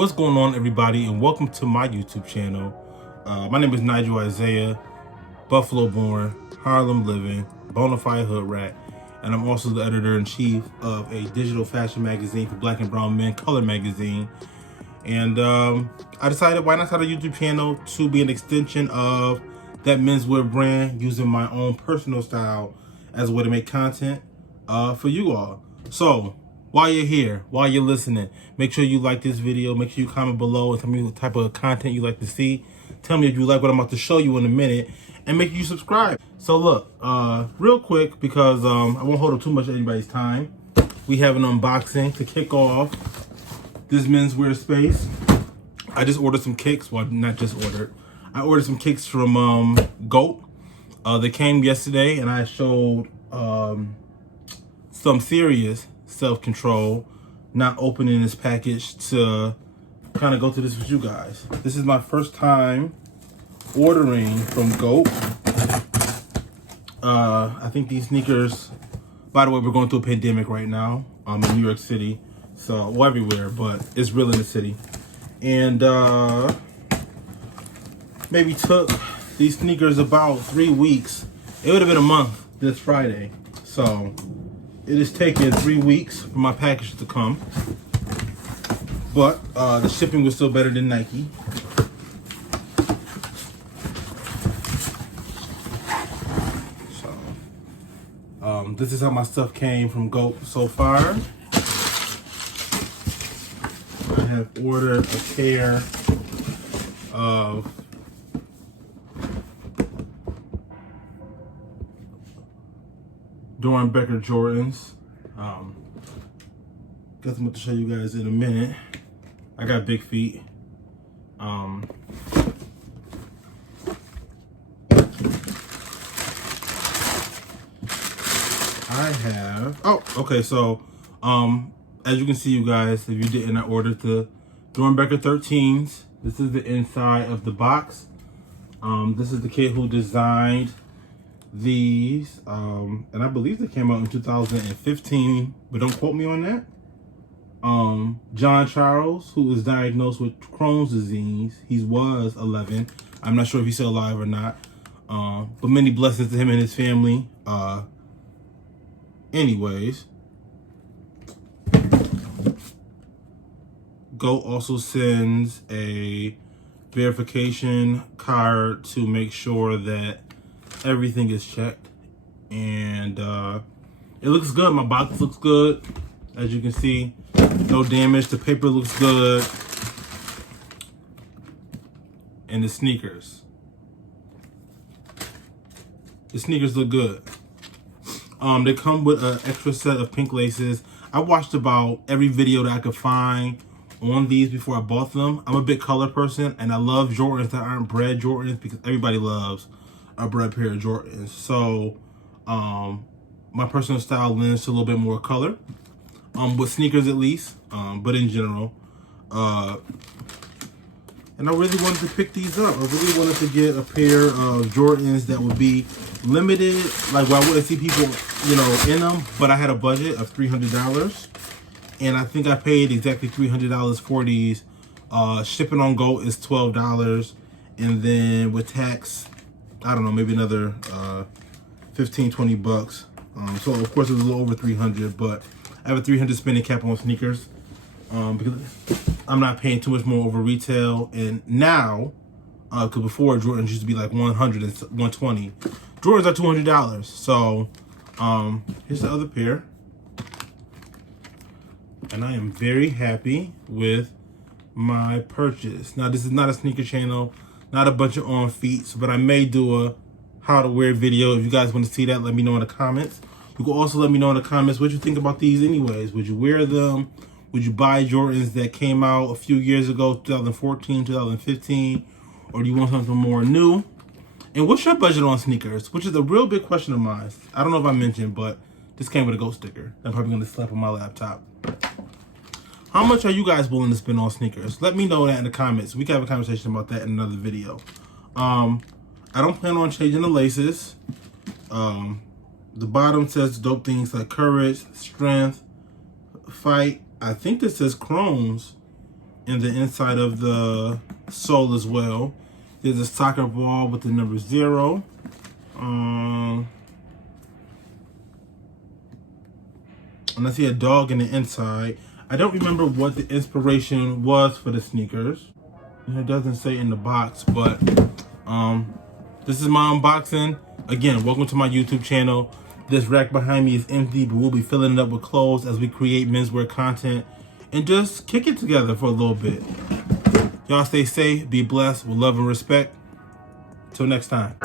What's going on, everybody, and welcome to my YouTube channel. My name is Nigel Isaiah, Buffalo born, Harlem living, bona fide hood rat, and I'm also the editor-in-chief of a digital fashion magazine for Black and Brown Men, Color Magazine. And I decided why not start a YouTube channel to be an extension of that menswear brand, using my own personal style as a way to make content for you all. So while you're here, while you're listening, make sure you like this video, make sure you comment below and tell me what type of content you like to see. Tell me if you like what I'm about to show you in a minute, and make sure you subscribe. So look, real quick, because I won't hold up too much of anybody's time, we have an unboxing to kick off this menswear space. I just ordered some kicks. Well, not just ordered. I ordered some kicks from GOAT. They came yesterday, and I showed some serious self-control, not opening this package to kind of go through this with you guys. This is my first time ordering from GOAT. I think these sneakers, by the way, we're going through a pandemic right now in New York City, so well, everywhere, but it's real in the city. And maybe took these sneakers about 3 weeks. It would have been a month this Friday, so it has taken 3 weeks for my package to come, but the shipping was still better than Nike. So this is how my stuff came from GOAT so far. I have ordered a pair of Doernbecher Jordans. Guess I'm about to show you guys in a minute. I got big feet. I have, oh, okay, so as you can see, you guys, if you didn't, I ordered the Doernbecher 13s. This is the inside of the box. This is the kid who designed these, and I believe they came out in 2015, but don't quote me on that. John Charles, who was diagnosed with Crohn's disease. He was 11. I'm not sure if he's still alive or not, but many blessings to him and his family. Anyways, GOAT also sends a verification card to make sure that everything is checked, and it looks good. My box looks good, as you can see. No damage. The paper looks good, and the sneakers look good. They come with an extra set of pink laces. I watched about every video that I could find on these before I bought them. I'm a big color person, and I love Jordans that aren't bred Jordans, because everybody loves a bred pair of Jordans. So my personal style lends to a little bit more color, with sneakers at least, but in general. And I really wanted to pick these up. I really wanted to get a pair of Jordans that would be limited, like where I wouldn't see people, you know, in them, but I had a budget of $300, and I think I paid exactly $300 for these. Shipping on GOAT is $12, and then with tax, I don't know, maybe another 15, 20 bucks. So of course it was a little over 300, but I have a 300 spending cap on sneakers, because I'm not paying too much more over retail. And now, because before Jordans used to be like 100 and 120, Jordans are $200. So here's the other pair, and I am very happy with my purchase. Now, this is not a sneaker channel, not a bunch of on feet, but I may do a how to wear video. If you guys want to see that, let me know in the comments. You can also let me know in the comments what you think about these anyways. Would you wear them? Would you buy Jordans that came out a few years ago, 2014, 2015? Or do you want something more new? And what's your budget on sneakers? Which is a real big question of mine. I don't know if I mentioned, but this came with a GOAT sticker. I'm probably going to slap on my laptop. How much are you guys willing to spend on sneakers? Let me know that in the comments. We can have a conversation about that in another video. I don't plan on changing the laces. The bottom says dope things like courage, strength, fight. I think this says Crohn's and the inside of the sole as well. There's a soccer ball with the number 0. And I see a dog in the inside. I don't remember what the inspiration was for the sneakers. And it doesn't say in the box, but this is my unboxing. Again, welcome to my YouTube channel. This rack behind me is empty, but we'll be filling it up with clothes as we create menswear content and just kick it together for a little bit. Y'all stay safe, be blessed, with love and respect. Till next time.